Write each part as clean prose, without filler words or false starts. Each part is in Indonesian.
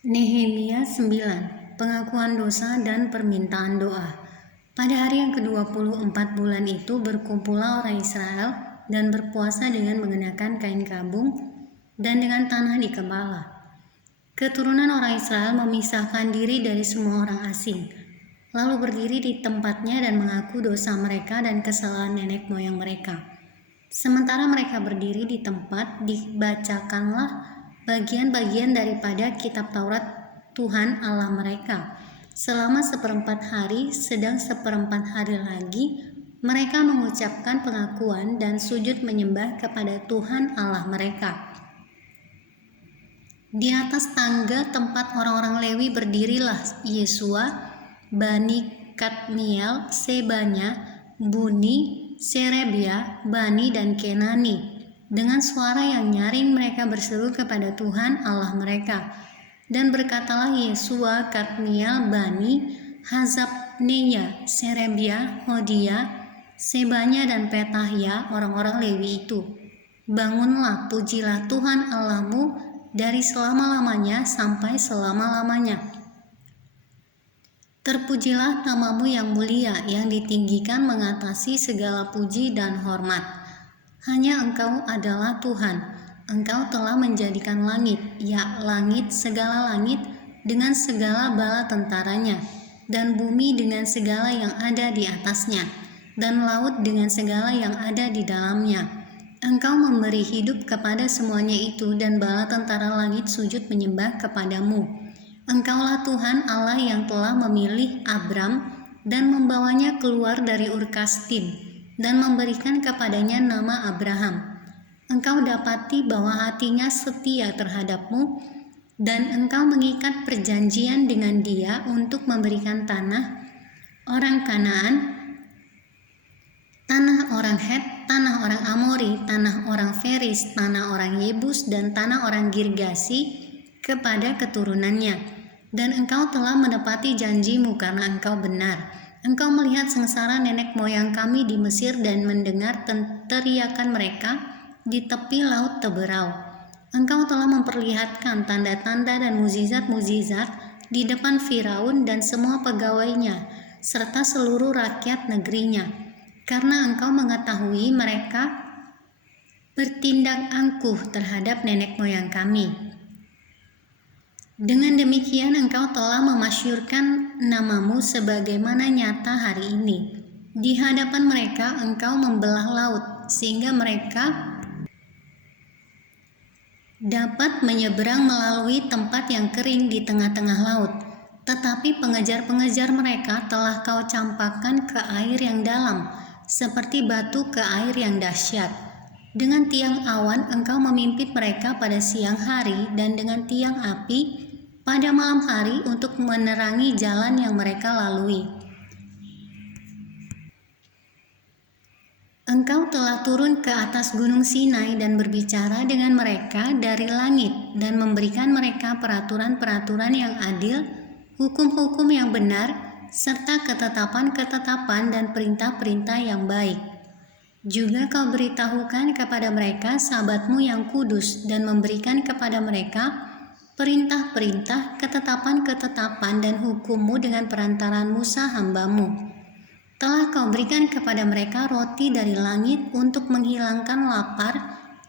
Nehemia 9. Pengakuan dosa dan permintaan doa. Pada hari yang ke-24 bulan itu berkumpullah orang Israel dan berpuasa dengan mengenakan kain kabung dan dengan tanah di kepala. Keturunan orang Israel memisahkan diri dari semua orang asing, lalu berdiri di tempatnya dan mengaku dosa mereka dan kesalahan nenek moyang mereka. Sementara mereka berdiri di tempat, dibacakanlah bagian-bagian daripada kitab Taurat Tuhan Allah mereka. Selama 1/4 hari, sedang 1/4 hari lagi, mereka mengucapkan pengakuan dan sujud menyembah kepada Tuhan Allah mereka. Di atas tangga tempat orang-orang Lewi berdirilah Yesua, Bani Kadmiel, Sebanya, Buni, Serebia, Bani dan Kenani. Dengan suara yang nyaring mereka berseru kepada Tuhan Allah mereka. Dan berkatalah Yesua, Kadmiel, Bani, Hazabneya, Serebia, Hodia, Sebanya dan Petahya, orang-orang Lewi itu. Bangunlah, pujilah Tuhan Allahmu dari selama-lamanya sampai selama-lamanya. Terpujilah namamu yang mulia, yang ditinggikan mengatasi segala puji dan hormat. Hanya Engkau adalah Tuhan. Engkau telah menjadikan langit, ya langit, segala langit dengan segala bala tentaranya, dan bumi dengan segala yang ada di atasnya, dan laut dengan segala yang ada di dalamnya. Engkau memberi hidup kepada semuanya itu, dan bala tentara langit sujud menyembah kepadamu. Engkaulah Tuhan Allah yang telah memilih Abram dan membawanya keluar dari Ur Kasdim dan memberikan kepadanya nama Abraham. Engkau dapati bahwa hatinya setia terhadapmu, dan engkau mengikat perjanjian dengan dia untuk memberikan tanah orang Kanaan, tanah orang Het, tanah orang Amori, tanah orang Feris, tanah orang Yebus, dan tanah orang Girgasi kepada keturunannya. Dan engkau telah menepati janjimu karena engkau benar. Engkau melihat sengsara nenek moyang kami di Mesir dan mendengar teriakan mereka di tepi laut Teberau. Engkau telah memperlihatkan tanda-tanda dan mukjizat-mukjizat di depan Firaun dan semua pegawainya, serta seluruh rakyat negerinya. Karena engkau mengetahui mereka bertindak angkuh terhadap nenek moyang kami. Dengan demikian engkau telah memasyurkan namamu sebagaimana nyata hari ini. Di hadapan mereka engkau membelah laut, sehingga mereka dapat menyeberang melalui tempat yang kering di tengah-tengah laut. Tetapi pengejar-pengejar mereka telah kau campakkan ke air yang dalam, seperti batu ke air yang dahsyat. Dengan tiang awan engkau memimpin mereka pada siang hari, dan dengan tiang api pada malam hari untuk menerangi jalan yang mereka lalui. Engkau telah turun ke atas gunung Sinai dan berbicara dengan mereka dari langit dan memberikan mereka peraturan-peraturan yang adil, hukum-hukum yang benar, serta ketetapan-ketetapan dan perintah-perintah yang baik. Juga kau beritahukan kepada mereka sabatmu yang kudus dan memberikan kepada mereka perintah-perintah, ketetapan-ketetapan dan hukummu dengan perantaraan Musa hambamu. Telah kau berikan kepada mereka roti dari langit untuk menghilangkan lapar,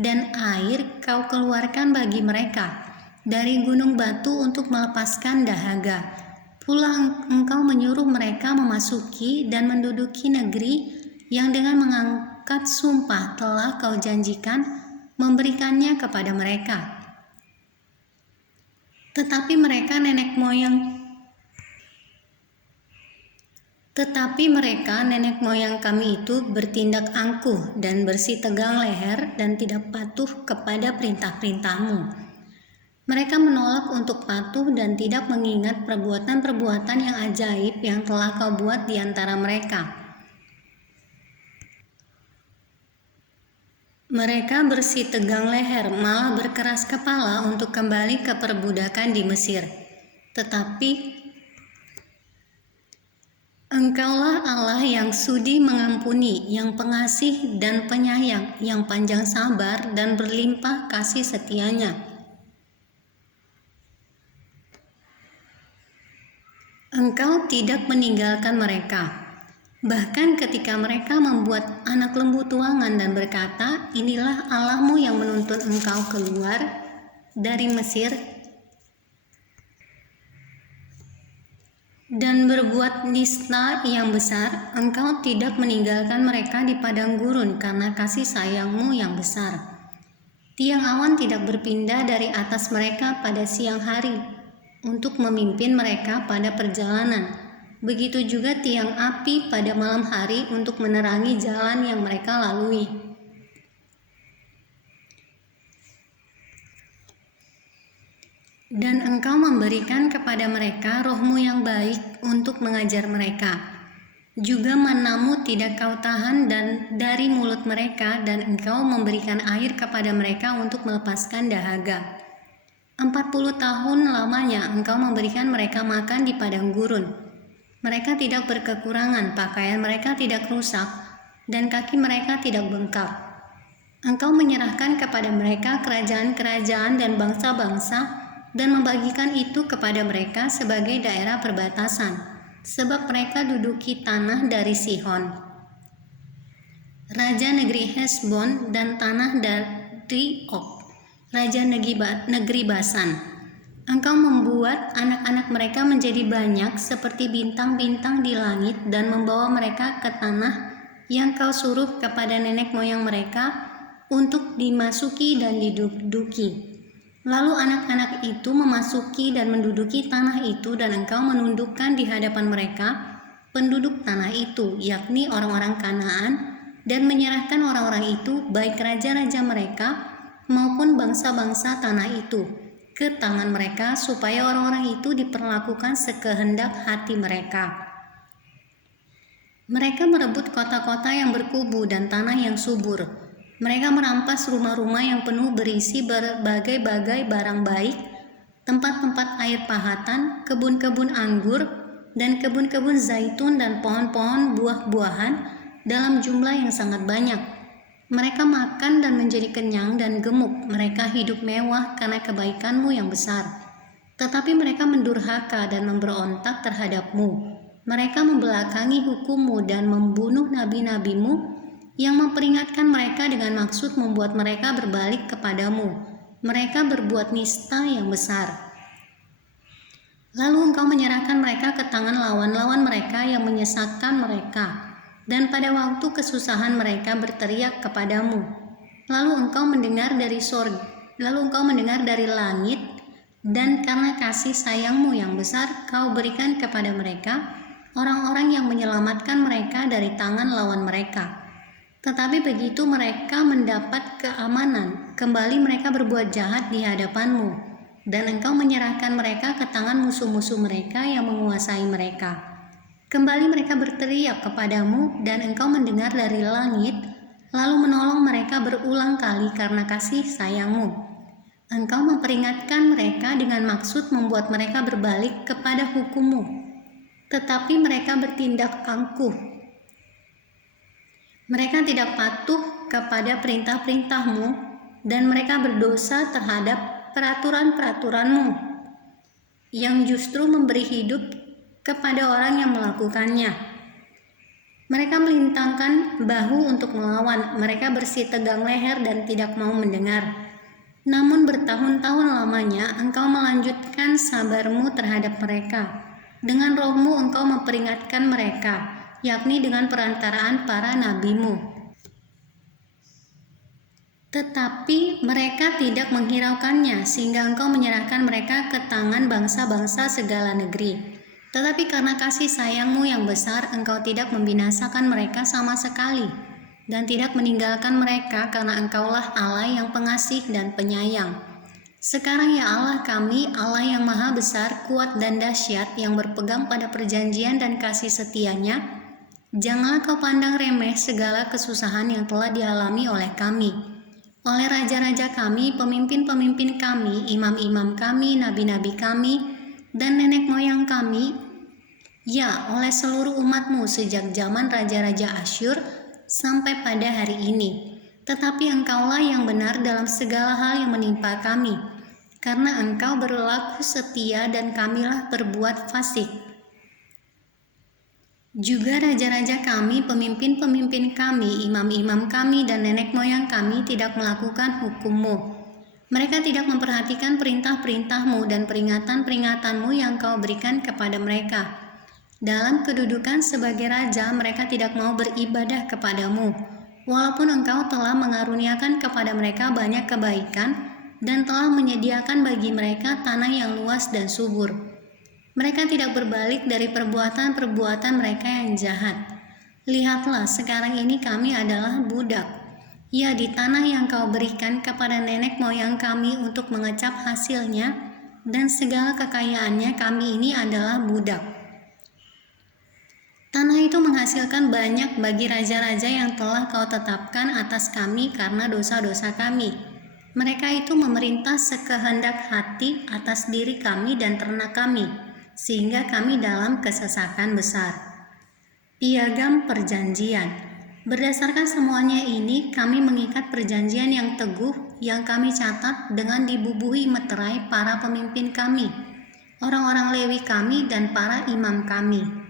dan air kau keluarkan bagi mereka dari gunung batu untuk melepaskan dahaga. Pula engkau menyuruh mereka memasuki dan menduduki negeri yang dengan mengangkat sumpah telah kau janjikan memberikannya kepada mereka. Tetapi mereka nenek moyang kami itu bertindak angkuh dan bersih tegang leher dan tidak patuh kepada perintah-perintahmu. Mereka menolak untuk patuh dan tidak mengingat perbuatan-perbuatan yang ajaib yang telah kau buat di antara mereka. Mereka bersih tegang leher, malah berkeras kepala untuk kembali ke perbudakan di Mesir. Tetapi Engkaulah Allah yang sudi mengampuni, yang pengasih dan penyayang, yang panjang sabar dan berlimpah kasih setianya. Engkau tidak meninggalkan mereka. Bahkan ketika mereka membuat anak lembu tuangan dan berkata, inilah Allahmu yang menuntun engkau keluar dari Mesir, dan berbuat nista yang besar, engkau tidak meninggalkan mereka di padang gurun karena kasih sayangmu yang besar. Tiang awan tidak berpindah dari atas mereka pada siang hari untuk memimpin mereka pada perjalanan. Begitu juga tiang api pada malam hari untuk menerangi jalan yang mereka lalui. Dan engkau memberikan kepada mereka rohmu yang baik untuk mengajar mereka. Juga manamu tidak kau tahan dan dari mulut mereka, dan engkau memberikan air kepada mereka untuk melepaskan dahaga. 40 tahun lamanya engkau memberikan mereka makan di padang gurun. Mereka tidak berkekurangan, pakaian mereka tidak rusak, dan kaki mereka tidak bengkak. Engkau menyerahkan kepada mereka kerajaan-kerajaan dan bangsa-bangsa, dan membagikan itu kepada mereka sebagai daerah perbatasan, sebab mereka duduki tanah dari Sihon, raja negeri Hesbon, dan tanah dari Og, raja negeri Basan. Engkau membuat anak-anak mereka menjadi banyak seperti bintang-bintang di langit, dan membawa mereka ke tanah yang kau suruh kepada nenek moyang mereka untuk dimasuki dan diduduki. Lalu anak-anak itu memasuki dan menduduki tanah itu, dan engkau menundukkan di hadapan mereka penduduk tanah itu, yakni orang-orang Kanaan, dan menyerahkan orang-orang itu, baik raja-raja mereka maupun bangsa-bangsa tanah itu, ke tangan mereka, supaya orang-orang itu diperlakukan sekehendak hati mereka. Mereka merebut kota-kota yang berkubu dan tanah yang subur. Mereka merampas rumah-rumah yang penuh berisi berbagai-bagai barang baik, tempat-tempat air pahatan, kebun-kebun anggur, dan kebun-kebun zaitun dan pohon-pohon buah-buahan dalam jumlah yang sangat banyak. Mereka makan dan menjadi kenyang dan gemuk. Mereka hidup mewah karena kebaikanmu yang besar. Tetapi mereka mendurhaka dan memberontak terhadapmu. Mereka membelakangi hukummu dan membunuh nabi-nabimu yang memperingatkan mereka dengan maksud membuat mereka berbalik kepadamu. Mereka berbuat nista yang besar. Lalu engkau menyerahkan mereka ke tangan lawan-lawan mereka yang menyesatkan mereka, dan pada waktu kesusahan mereka berteriak kepadamu. Lalu engkau mendengar dari langit, dan karena kasih sayangmu yang besar, kau berikan kepada mereka orang-orang yang menyelamatkan mereka dari tangan lawan mereka. Tetapi begitu mereka mendapat keamanan, kembali mereka berbuat jahat di hadapanmu, dan engkau menyerahkan mereka ke tangan musuh-musuh mereka yang menguasai mereka. Kembali mereka berteriak kepadamu, dan engkau mendengar dari langit, lalu menolong mereka berulang kali karena kasih sayangmu. Engkau memperingatkan mereka dengan maksud membuat mereka berbalik kepada hukummu, tetapi mereka bertindak angkuh. Mereka tidak patuh kepada perintah-perintahmu, dan mereka berdosa terhadap peraturan-peraturanmu, yang justru memberi hidup kepada orang yang melakukannya. Mereka melintangkan bahu untuk melawan, mereka bersih tegang leher dan tidak mau mendengar. Namun bertahun-tahun lamanya engkau melanjutkan sabarmu terhadap mereka. Dengan rohmu engkau memperingatkan mereka, yakni dengan perantaraan para nabimu. Tetapi mereka tidak menghiraukannya, sehingga engkau menyerahkan mereka ke tangan bangsa-bangsa segala negeri. Tetapi karena kasih sayangmu yang besar, engkau tidak membinasakan mereka sama sekali, dan tidak meninggalkan mereka, karena engkaulah Allah yang pengasih dan penyayang. Sekarang ya Allah kami, Allah yang maha besar, kuat dan dahsyat, yang berpegang pada perjanjian dan kasih setianya, janganlah kau pandang remeh segala kesusahan yang telah dialami oleh kami, oleh raja-raja kami, pemimpin-pemimpin kami, imam-imam kami, nabi-nabi kami, dan nenek moyang kami, ya oleh seluruh umatmu sejak zaman raja-raja Asyur sampai pada hari ini. Tetapi engkaulah yang benar dalam segala hal yang menimpa kami, karena engkau berlaku setia dan kamilah berbuat fasik. Juga raja-raja kami, pemimpin-pemimpin kami, imam-imam kami, dan nenek moyang kami tidak melakukan hukum-Mu. Mereka tidak memperhatikan perintah-perintah-Mu dan peringatan-peringatan-Mu yang Kau berikan kepada mereka. Dalam kedudukan sebagai raja, mereka tidak mau beribadah kepadamu, walaupun Engkau telah mengaruniakan kepada mereka banyak kebaikan dan telah menyediakan bagi mereka tanah yang luas dan subur. Mereka tidak berbalik dari perbuatan-perbuatan mereka yang jahat. Lihatlah, sekarang ini kami adalah budak. Ya, di tanah yang Kau berikan kepada nenek moyang kami untuk mengecap hasilnya, dan segala kekayaannya kami ini adalah budak. Tanah itu menghasilkan banyak bagi raja-raja yang telah Kau tetapkan atas kami karena dosa-dosa kami. Mereka itu memerintah sekehendak hati atas diri kami dan ternak kami, sehingga kami dalam kesesakan besar. Piagam perjanjian. Berdasarkan semuanya ini, kami mengikat perjanjian yang teguh yang kami catat dengan dibubuhi meterai para pemimpin kami, orang-orang Lewi kami, dan para imam kami.